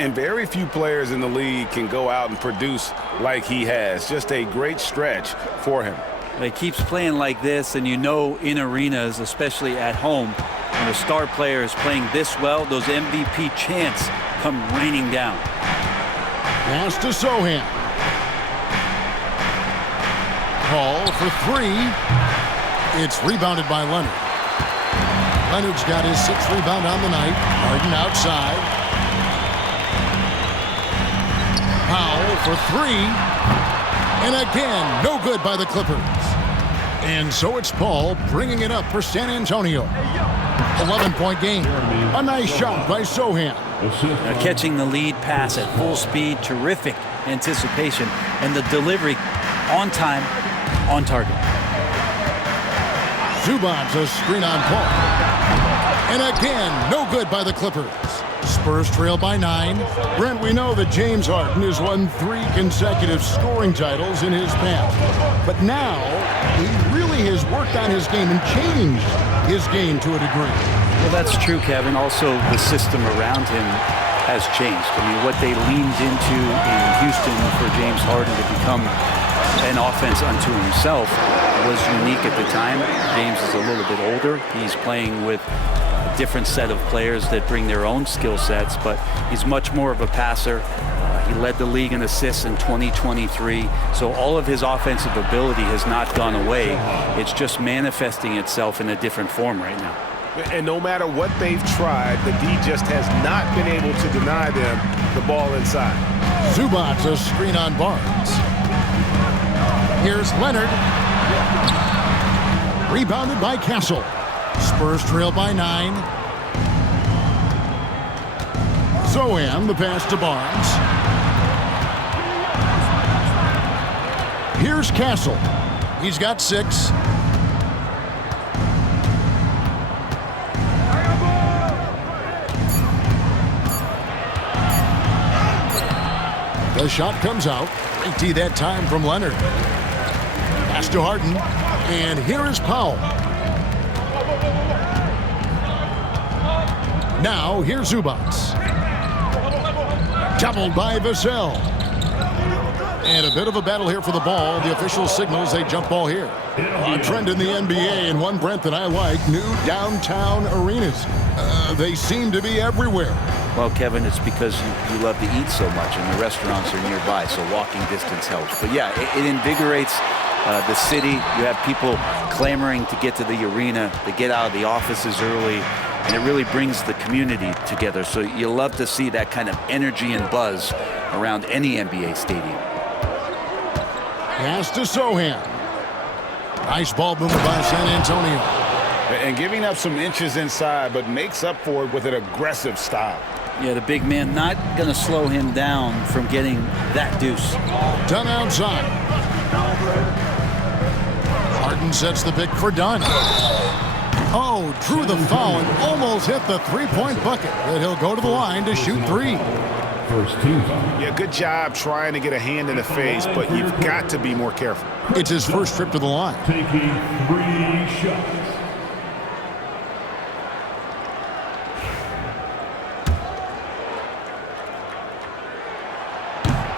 And very few players in the league can go out and produce like he has. Just a great stretch for him. He keeps playing like this, and you know in arenas, especially at home, when a star player is playing this well, those MVP chants come raining down. Pass to Sohan. Paul for 3. It's rebounded by Leonard. Leonard's got his 6th rebound on the night. Harden outside. Powell for 3. And again, no good by the Clippers. And so it's Paul bringing it up for San Antonio. 11-point game. A nice shot by Sohan. Now catching the lead pass at full speed, terrific anticipation, and the delivery on time, on target. Zubac a screen on Paul. And again, no good by the Clippers. Spurs trail by 9. Brent, we know that James Harden has won 3 consecutive scoring titles in his past. But now, he really has worked on his game and changed his game to a degree. Well, that's true, Kevin. Also, the system around him has changed. I mean, what they leaned into in Houston for James Harden to become an offense unto himself was unique at the time. James is a little bit older. He's playing with a different set of players that bring their own skill sets, but he's much more of a passer. He led the league in assists in 2023, so all of his offensive ability has not gone away. It's just manifesting itself in a different form right now. And no matter what they've tried, the D just has not been able to deny them the ball inside. Zubac a screen on Barnes. Here's Leonard. Rebounded by Castle. Spurs trail by 9. Sohan the pass to Barnes. Here's Castle. He's got 6. The shot comes out. Great tee that time from Leonard. Pass to Harden. And here is Powell. Now here's Zubac. Doubled by Vassell. And a bit of a battle here for the ball. The official signals a jump ball here. A trend in the NBA, and one, Brent, that I like, new downtown arenas. They seem to be everywhere. Well, Kevin, it's because you love to eat so much, and the restaurants are nearby, so walking distance helps. But yeah, it invigorates the city. You have people clamoring to get to the arena, to get out of the offices early, and it really brings the community together. So you love to see that kind of energy and buzz around any NBA stadium. Pass to Sohan. Nice ball movement by San Antonio. And giving up some inches inside, but makes up for it with an aggressive style. Yeah, the big man not going to slow him down from getting that deuce. Dunn outside. Harden sets the pick for Dunn. Oh, drew the foul and almost hit the three-point bucket, but he'll go to the line to shoot 3. First team foul. Yeah, good job trying to get a hand in the face, but you've got to be more careful. It's his first trip to the line. Taking 3 shots.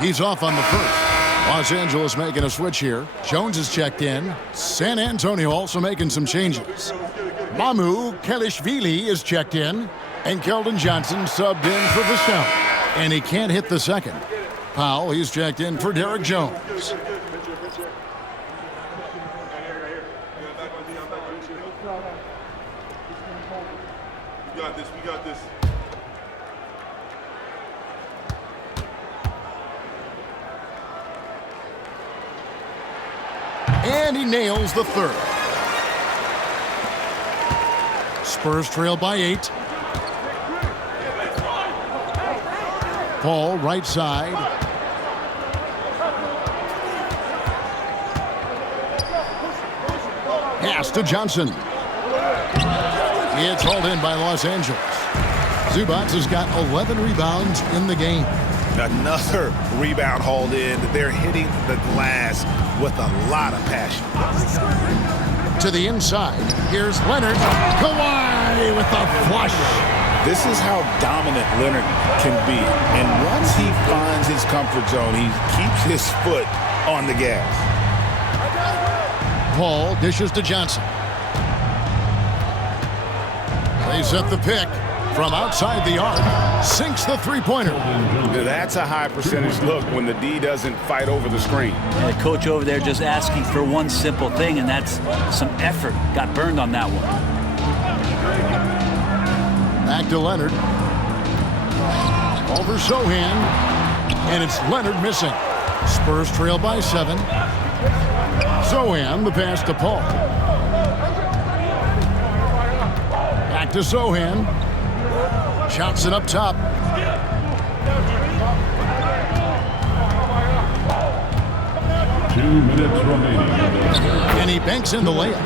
He's off on the first. Los Angeles making a switch here. Jones is checked in. San Antonio also making some changes. Mamu Kelishvili is checked in. And Keldon Johnson subbed in for Vassell. And he can't hit the second. Powell, he's checked in for Derek Jones. We got this. We got this. And he nails the third. Spurs trail by 8. Paul, right side. Pass to Johnson. It's hauled in by Los Angeles. Zubac has got 11 rebounds in the game. Another rebound hauled in. They're hitting the glass with a lot of passion. To the inside. Here's Leonard. Kawhi with the flush. This is how dominant Leonard can be. And once he finds his comfort zone, he keeps his foot on the gas. Paul dishes to Johnson. They set the pick from outside the arc. Sinks the three-pointer. That's a high percentage look when the D doesn't fight over the screen. The coach over there just asking for one simple thing, and that's some effort. Got burned on that one. Back to Leonard. Over Sohan. And it's Leonard missing. Spurs trail by 7. Sohan, the pass to Paul. Back to Sohan. Johnson up top. 2 minutes remaining. And he banks in the layup.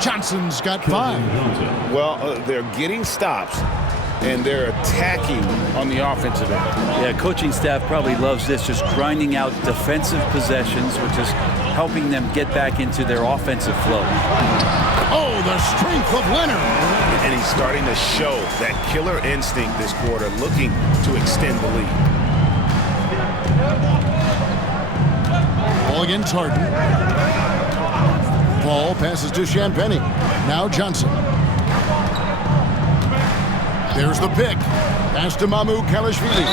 Johnson's got 5. Well, they're getting stops, and they're attacking on the offensive end. Yeah, coaching staff probably loves this, just grinding out defensive possessions, which is helping them get back into their offensive flow. Oh, the strength of Leonard. And he's starting to show that killer instinct this quarter, looking to extend the lead. Ball against Harden. Paul passes to Champagny. Now Johnson. There's the pick. Pass to Mamu Kelishvili.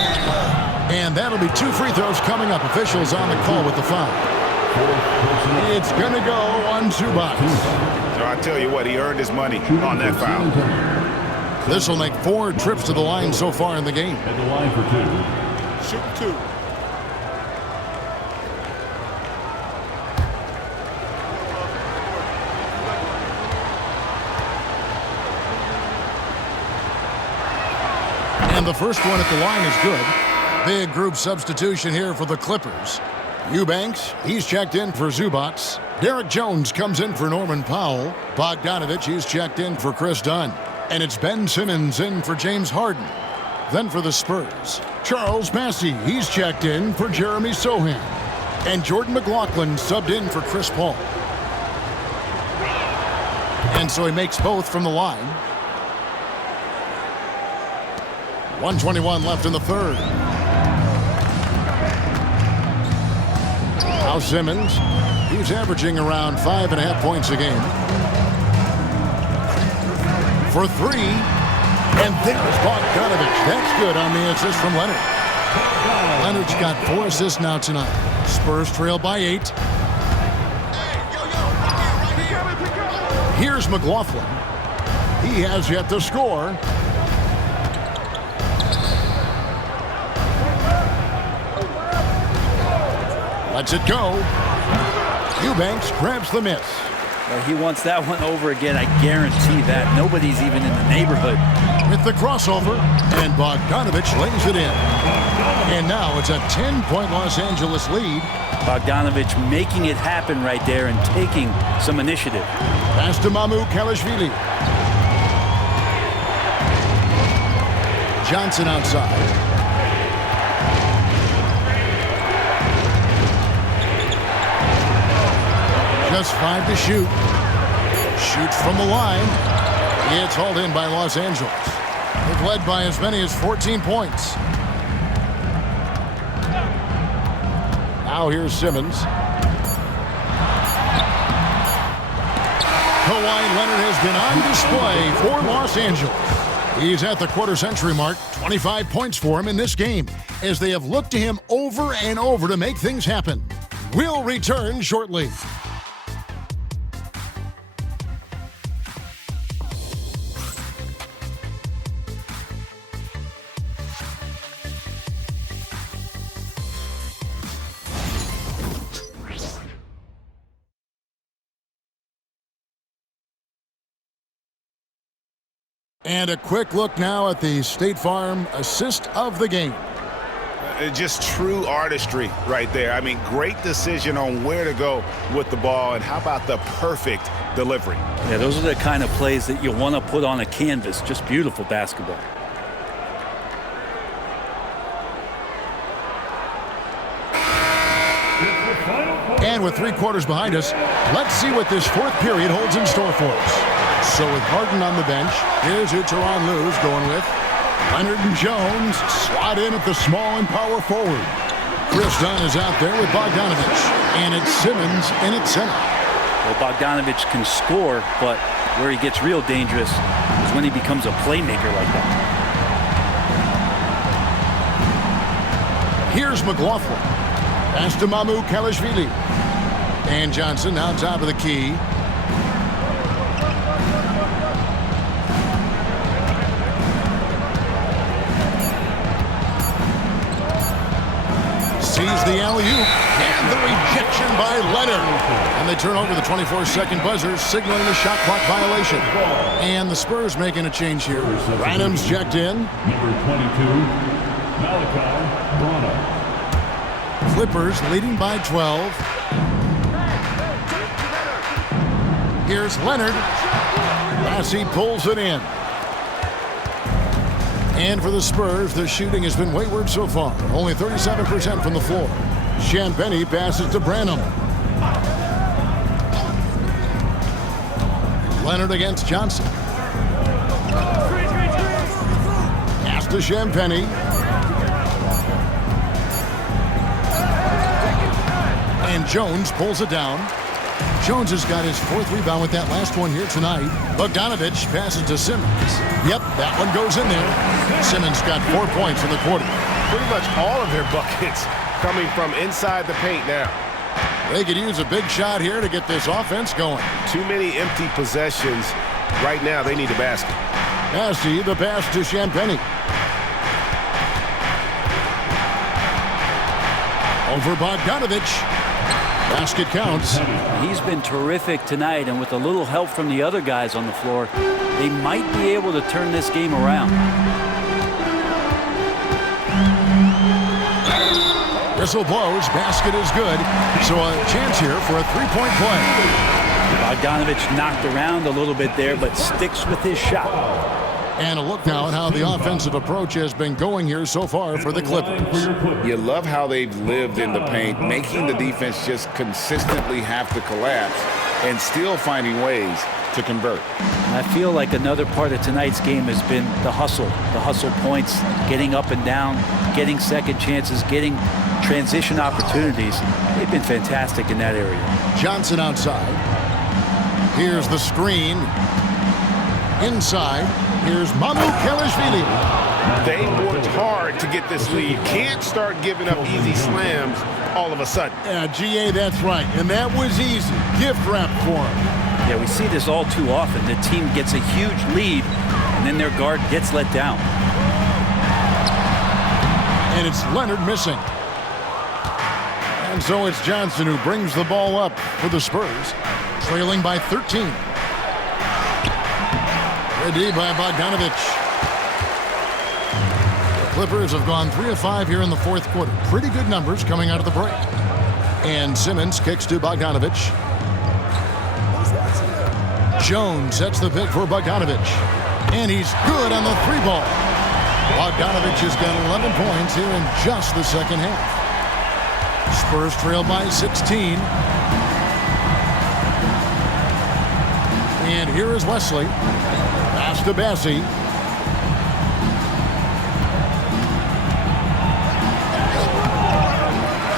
And that'll be 2 free throws coming up. Officials on the call with the foul. It's going to go on Zubac. So I tell you what, he earned his money on that foul. This will make 4 trips to the line so far in the game. At the line for 2. Shoot 2. And the first one at the line is good. Big group substitution here for the Clippers. Eubanks, he's checked in for Zubac. Derek Jones comes in for Norman Powell. Bogdanovich, he's checked in for Chris Dunn. And it's Ben Simmons in for James Harden. Then for the Spurs, Charles Massey, he's checked in for Jeremy Sohan. And Jordan McLaughlin subbed in for Chris Paul. And so he makes both from the line. 1:21 left in the third. Now Simmons, he's averaging around 5.5 points a game. For 3, and there's Bogdanovich. That's good on the assist from Leonard. Leonard's got 4 assists now tonight. Spurs trail by 8. Here's McLaughlin. He has yet to score. Lets it go. Eubanks grabs the miss. Well, he wants that one over again, I guarantee that. Nobody's even in the neighborhood. With the crossover, and Bogdanovich lays it in. And now it's a 10-point Los Angeles lead. Bogdanovich making it happen right there and taking some initiative. Pass to Mamu Kelishvili. Johnson outside. Just 5 to shoot. Shoots from the line. It's hauled in by Los Angeles. They've led by as many as 14 points. Now here's Simmons. Kawhi Leonard has been on display for Los Angeles. He's at the quarter-century mark. 25 points for him in this game as they have looked to him over and over to make things happen. We'll return shortly. And a quick look now at the State Farm assist of the game. Just true artistry right there. I mean, great decision on where to go with the ball, and how about the perfect delivery? Yeah, those are the kind of plays that you want to put on a canvas. Just beautiful basketball. And with 3 quarters behind us, let's see what this fourth period holds in store for us. So with Harden on the bench, here's who Tyronn Lue's going with. Leonard and Jones slot in at the small and power forward. Chris Dunn is out there with Bogdanovich, and it's Simmons in at center. Well, Bogdanovich can score, but where he gets real dangerous is when he becomes a playmaker like that. Here's McLaughlin. Pass to Mamoukelashvili. And Johnson now top of the key. Sees the alley-oop, and the rejection by Leonard. And they turn over the 24-second buzzer, signaling the shot clock violation. And the Spurs making a change here. Branham's checked in. Number 22, Malachi Branham. Clippers leading by 12. Here's Leonard. Lassie pulls it in. And for the Spurs, the shooting has been wayward so far. Only 37% from the floor. Champagnie passes to Branham. Leonard against Johnson. Pass to Champagnie. And Jones pulls it down. Jones has got his 4th rebound with that last one here tonight. Bogdanovich passes to Simmons. Yep, that one goes in there. Simmons got 4 points in the quarter. Pretty much all of their buckets coming from inside the paint now. They could use a big shot here to get this offense going. Too many empty possessions. Right now, they need a basket. Massey, the pass to Champagnie. Over Bogdanovich. Basket counts. He's been terrific tonight, and with a little help from the other guys on the floor, they might be able to turn this game around. Whistle blows, basket is good, so a chance here for a 3-point play. Bogdanovich knocked around a little bit there, but sticks with his shot. And a look now at how the offensive approach has been going here so far for the Clippers. You love how they've lived in the paint, making the defense just consistently have to collapse and still finding ways to convert. I feel like another part of tonight's game has been the hustle points, getting up and down, getting second chances, getting transition opportunities. They've been fantastic in that area. Johnson outside. Here's the screen. Inside, here's Mamoukelashvili. They worked hard to get this lead. Can't start giving up easy slams all of a sudden. Yeah, GA, that's right. And that was easy. Gift wrap for him. Yeah, we see this all too often. The team gets a huge lead, and then their guard gets let down. And it's Leonard missing. And so it's Johnson who brings the ball up for the Spurs, trailing by 13. Ready by Bogdanovich. The Clippers have gone 3 of 5 here in the 4th quarter. Pretty good numbers coming out of the break. And Simmons kicks to Bogdanovich. Jones sets the pick for Bogdanovich. And he's good on the 3-ball. Bogdanovich has got 11 points here in just the second half. Spurs trail by 16. And here is Wesley. Pass to Bessie.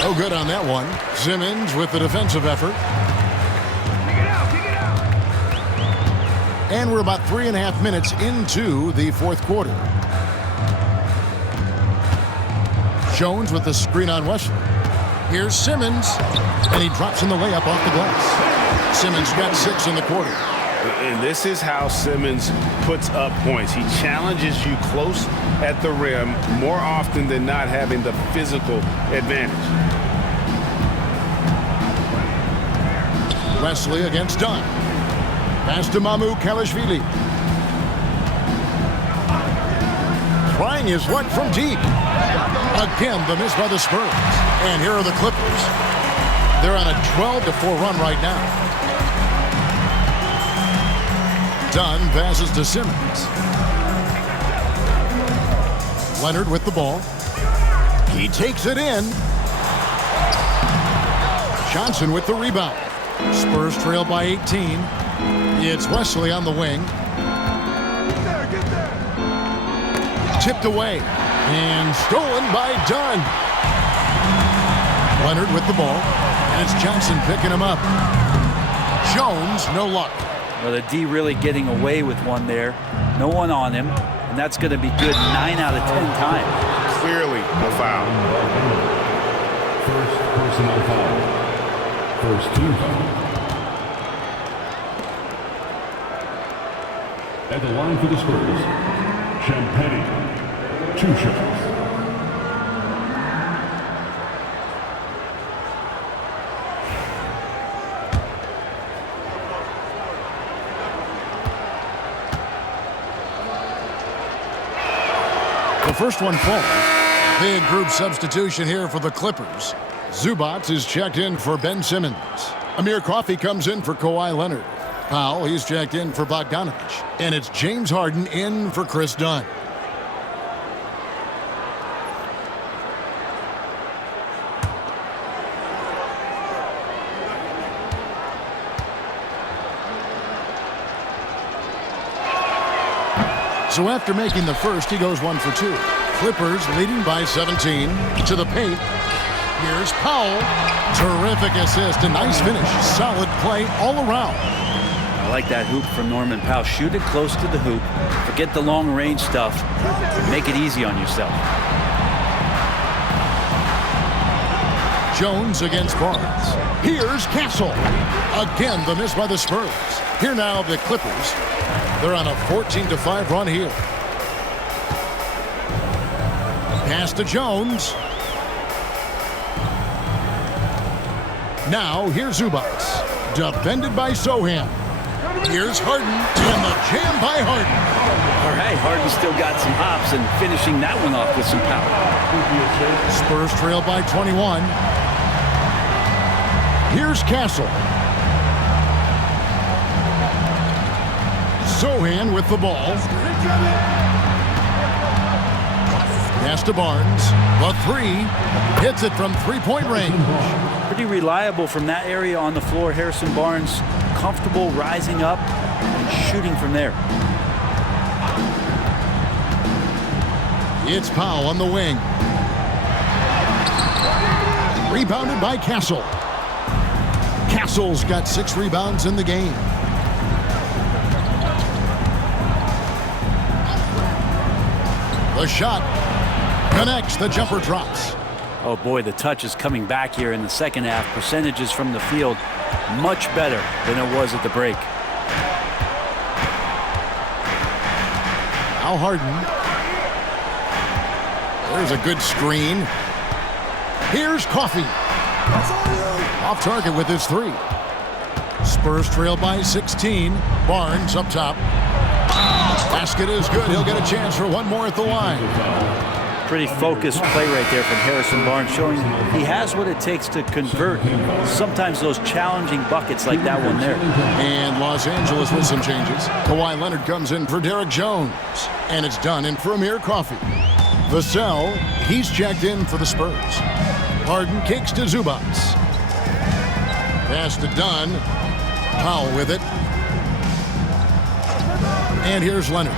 No good on that one. Simmons with the defensive effort. And we're about 3.5 minutes into the fourth quarter. Jones with the screen on Wesley. Here's Simmons, and he drops in the layup off the glass. Simmons got 6 in the quarter. And this is how Simmons puts up points. He challenges you close at the rim more often than not, having the physical advantage. Wesley against Dunn. Pass to Mamu Kalashvili. Trying his luck from deep. Again, the miss by the Spurs. And here are the Clippers. They're on a 12-4 run right now. Dunn passes to Simmons. Leonard with the ball. He takes it in. Johnson with the rebound. Spurs trail by 18. It's Wesley on the wing. Tipped away and stolen by Dunn. Leonard with the ball, and it's Johnson picking him up. Jones, no luck. Well, the D really getting away with one there. No one on him, and that's going to be good 9 out of 10 times. Clearly a foul. First personal foul. First team foul. At the line for the Spurs, Champagnie, 2 shots. The first one falls. Big group substitution here for the Clippers. Zubac is checked in for Ben Simmons. Amir Coffey comes in for Kawhi Leonard. Powell, he's checked in for Bogdanovich. And it's James Harden in for Chris Dunn. So after making the first, he goes 1 for 2. Clippers leading by 17 to the paint. Here's Powell. Terrific assist, a nice finish. Solid play all around. I like that hoop from Norman Powell. Shoot it close to the hoop. Forget the long range stuff. Make it easy on yourself. Jones against Barnes. Here's Castle. Again, the miss by the Spurs. Here now, the Clippers. They're on a 14-5 run here. Pass to Jones. Now, here's Zubac. Defended by Sohan. Here's Harden, and the jam by Harden. All right, Harden still got some hops and finishing that one off with some power. Spurs trail by 21. Here's Castle. Sohan with the ball. Pass to Barnes. The 3. Hits it from three-point range. Pretty reliable from that area on the floor. Harrison Barnes comfortable rising up and shooting from there. It's Powell on the wing. Rebounded by Castle. Castle's got 6 rebounds in the game. The shot connects. The jumper drops. Oh boy, the touch is coming back here in the second half. Percentages from the field much better than it was at the break. Now Harden. There's a good screen. Here's Coffey. Off target with his 3. Spurs trail by 16. Barnes up top. Basket is good. He'll get a chance for one more at the line. Pretty focused play right there from Harrison Barnes, showing he has what it takes to convert sometimes those challenging buckets like that one there. And Los Angeles with some changes. Kawhi Leonard comes in for Derek Jones. And it's done in for Amir Coffey. Vassell, he's checked in for the Spurs. Harden kicks to Zubac. Pass to Dunn. Powell with it. And here's Leonard.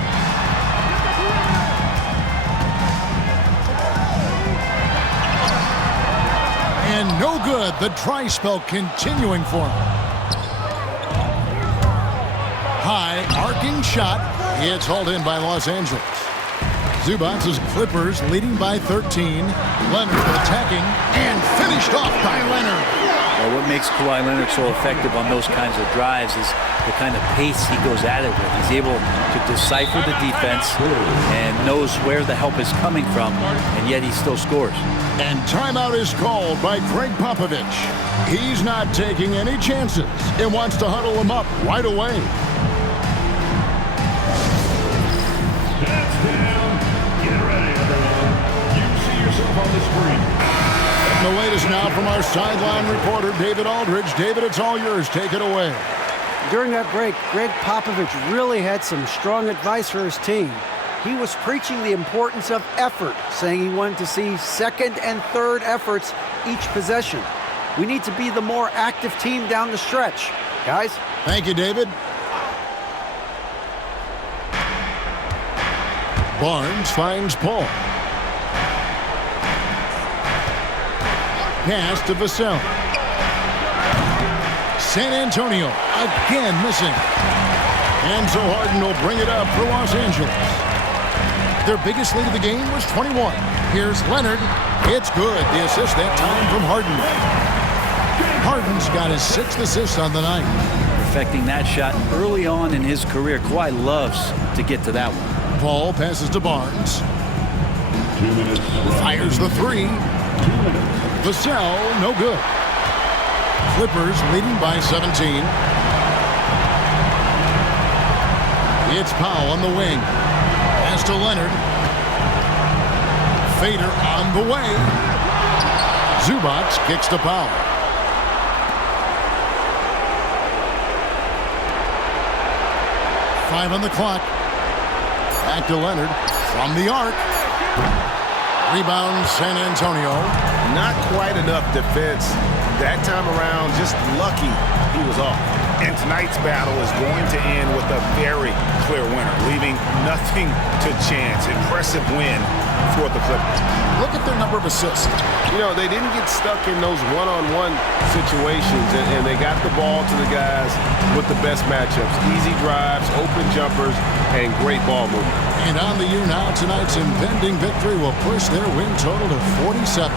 And no good. The dry spell continuing for him. High arcing shot. It's hauled in by Los Angeles. Zubac's Clippers leading by 13. Leonard attacking and finished off by Leonard. Well, what makes Kawhi Leonard so effective on those kinds of drives is the kind of pace he goes at it with. He's able to decipher the defense and knows where the help is coming from, and yet he still scores. And timeout is called by Greg Popovich. He's not taking any chances and wants to huddle him up right away. That's down. Get ready, everyone. You see yourself on the screen. And the latest now from our sideline reporter, David Aldridge. David, it's all yours. Take it away. During that break, Greg Popovich really had some strong advice for his team. He was preaching the importance of effort, saying he wanted to see second and third efforts each possession. We need to be the more active team down the stretch. Guys? Thank you, David. Barnes finds Paul. Pass to Vassell. San Antonio again missing. And so Harden will bring it up for Los Angeles. Their biggest lead of the game was 21. Here's Leonard. It's good. The assist that time from Harden. Harden's got his 6th assist on the night. Perfecting that shot early on in his career. Kawhi loves to get to that one. Paul passes to Barnes. 2 minutes. Fires the 3. 2 minutes. Vassell, no good. Clippers leading by 17. It's Powell on the wing. Pass to Leonard. Fader on the way. Zubac kicks to Powell. Five on the clock. Back to Leonard from the arc. Rebound San Antonio. Not quite enough defense that time around. Just lucky he was off. And tonight's battle is going to end with a very clear winner, leaving nothing to chance. Impressive win for the Clippers. Look at their number of assists. You know, they didn't get stuck in those one-on-one situations, and they got the ball to the guys with the best matchups. Easy drives, open jumpers, and great ball movement. And on the year now, tonight's impending victory will push their win total to 47.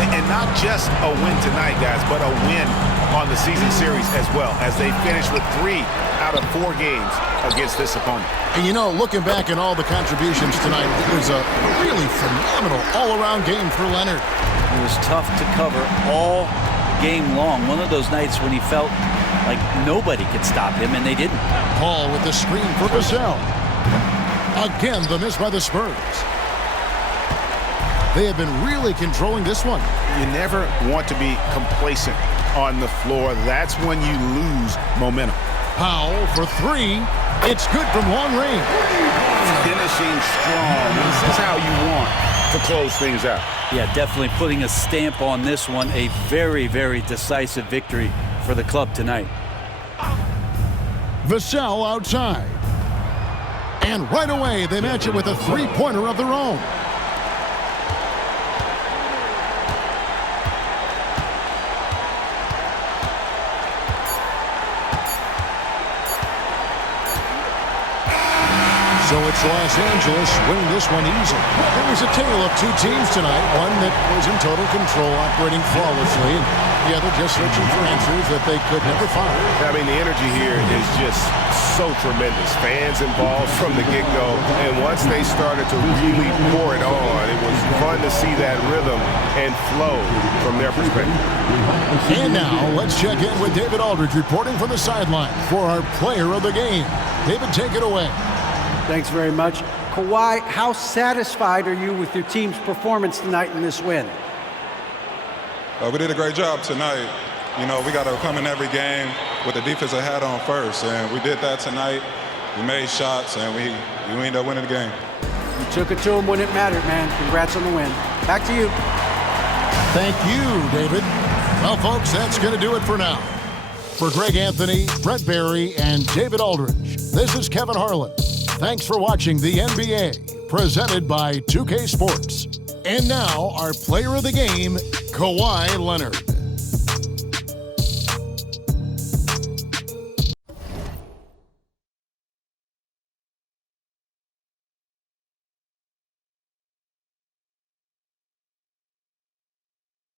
And not just a win tonight, guys, but a win on the season series as well, as they finish with 3 out of 4 games against this opponent. And you know, looking back at all the contributions tonight, it was a really phenomenal all-around game for Leonard. It was tough to cover all game long. One of those nights when he felt like nobody could stop him, and they didn't. Paul with the screen for Vassell. Again, the miss by the Spurs. They have been really controlling this one. You never want to be complacent on the floor. That's when you lose momentum. Powell for 3. It's good from long range. Finishing strong. This is how you want to close things out. Yeah, definitely putting a stamp on this one. A very, very decisive victory for the club tonight. Vassell outside. And right away, they match it with a 3-pointer of their own. So it's Los Angeles winning this one easily. It was a tale of 2 teams tonight. One that was in total control, operating flawlessly, and the other just searching for answers that they could never find. I mean, the energy here is just so tremendous. Fans involved from the get-go, and once they started to really pour it on, it was fun to see that rhythm and flow from their perspective. And now, let's check in with David Aldridge reporting from the sideline for our player of the game. David, take it away. Thanks very much. Kawhi, how satisfied are you with your team's performance tonight in this win? We did a great job tonight. You know, we got to come in every game with the defensive hat on first, and we did that tonight. We made shots, and we ended up winning the game. You took it to them when it mattered, man. Congrats on the win. Back to you. Thank you, David. Well, folks, that's going to do it for now. For Greg Anthony, Brett Barry, and David Aldridge, this is Kevin Harlan. Thanks for watching the NBA, presented by 2K Sports. And now, our player of the game, Kawhi Leonard.